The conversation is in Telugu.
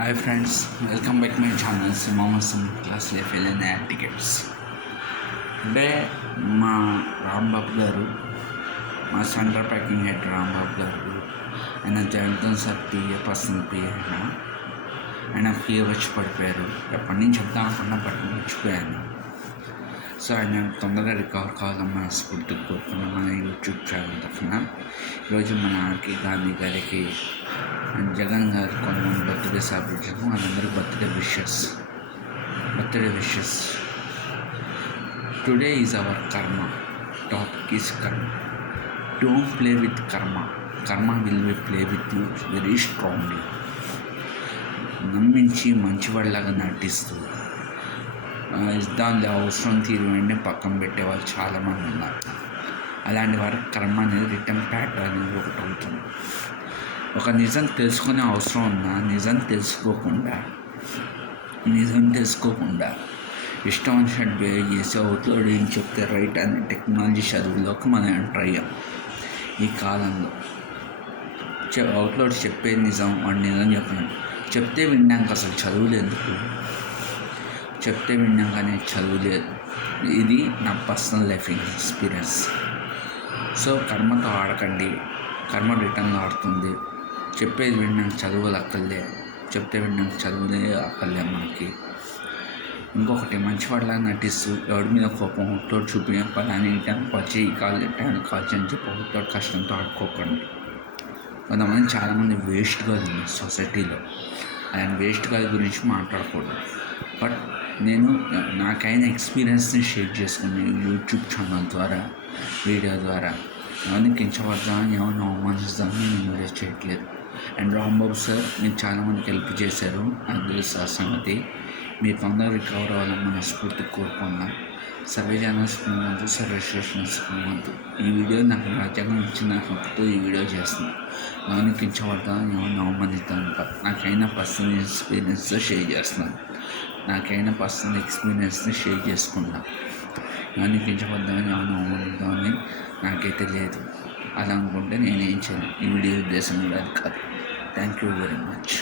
Hi friends, welcome back my channel సింహాసం క్లాస్ లైఫ్ ఎయిర్ టికెట్స్. అంటే మా రాంబాబు గారు, మా సెంటర్ ప్యాకింగ్ హెడ్ రాంబాబు గారు, ఆయన Jagan sir PA personal PA ఆయన పిఏ వచ్చి పడిపోయారు. ఎప్పటి నుంచి చెప్తాం అనుకున్నా పట్టుకుని మర్చిపోయాను. సో ఆయన తొందరగా రికవర్ కావాలని మన స్ఫూర్తికి కోరుకున్నాం. మన యూట్యూబ్ ఛానల్ తరఫున ఈరోజు మన ఆర్కే గాంధీ గారికి, జగన్ గారు కొంతమంది బర్త్డే సెలబ్రేషన్, వాళ్ళందరూ birthday wishes. Today is our కర్మ. టాపిక్ ఈజ్ కర్మ. డోంట్ ప్లే విత్ కర్మ will be play with you very strongly. నమ్మించి మంచివాళ్ళలాగా నటిస్తూ దాని అవసరం తీరు వెంటనే పక్కన పెట్టేవాళ్ళు చాలామంది ఉన్నారు. అలాంటి వారికి కర్మ అనేది రిటర్న్ ప్యాట్ అనేది ఒకటి అవుతుంది. ఒక నిజం తెలుసుకునే అవసరం ఉన్నా నిజం తెలుసుకోకుండా ఇష్టం వచ్చినట్టు బిహేవ్ చేసి అవుట్లో ఏం చెప్తే రైట్ అనే టెక్నాలజీ చదువులోకి మనం ఎంటర్ అయ్యాం. ఈ కాలంలో అవుట్లోడ్ చెప్పేది నిజం, వాడు నిజం చెప్పడం చెప్తే విన్నాక అసలు చదువులేదు. ఇది నా పర్సనల్ లైఫ్ ఎక్స్పీరియన్స్. సో కర్మతో ఆడకండి, కర్మ రిటర్న్లో ఆడుతుంది. చెప్పేది విన్నాక చదువులక్కర్లే, చెప్తే విన్నాక చదువులే అక్కర్లే మనకి. ఇంకొకటి, మంచివాళ్ళ నటిస్తూ ఎవరి మీద కోపం తోడు చూపి పలాని వచ్చి కాలు పెట్టాను కాల్చి అని చెప్పి కష్టంతో ఆడుకోకండి. కొంతమంది చాలామంది వేస్ట్ గర్ల్ ఉంది సొసైటీలో. ఆయన వేస్ట్ గర్ల్ గురించి మాట్లాడకూడదు. బట్ నేను నాకైన ఎక్స్పీరియన్స్ని షేర్ చేసుకుని యూట్యూబ్ ఛానల్ ద్వారా, వీడియో ద్వారా ఎవరిని కించపడదామని, ఎవరిని అవమానిస్తామని నేను వీడియో చేయట్లేదు. అండ్ రాంబాబు సార్ మీరు చాలామందికి హెల్ప్ చేశారు, నాకు తెలుసు ఆ సంగతి. మీరు తొందరగా రికవర్ అవ్వాలని మనస్ఫూర్తి కోరుకున్నాను. సర్వేజన సుఖవంతు, సర్వేశ్వర సుఖవంతు. ఈ వీడియో నాకు రాజ్యాంగం ఇచ్చిన హక్కుతో ఈ వీడియో చేస్తున్నాను. ఎవరిని కించపడతాను, ఎవరిని అవమానిస్తాను. నాకైనా పర్సనల్ ఎక్స్పీరియన్స్తో షేర్ చేస్తున్నాను. షేర్ చేసుకున్నాను. ఎవరిని కించపడదామని, ఎవరిని అవమానిద్దామని నాకైతే లేదు. అలా అనుకుంటే నేనేం చేయను. ఈ వీడియో ఉద్దేశం కూడా అది కాదు. Thank you very much.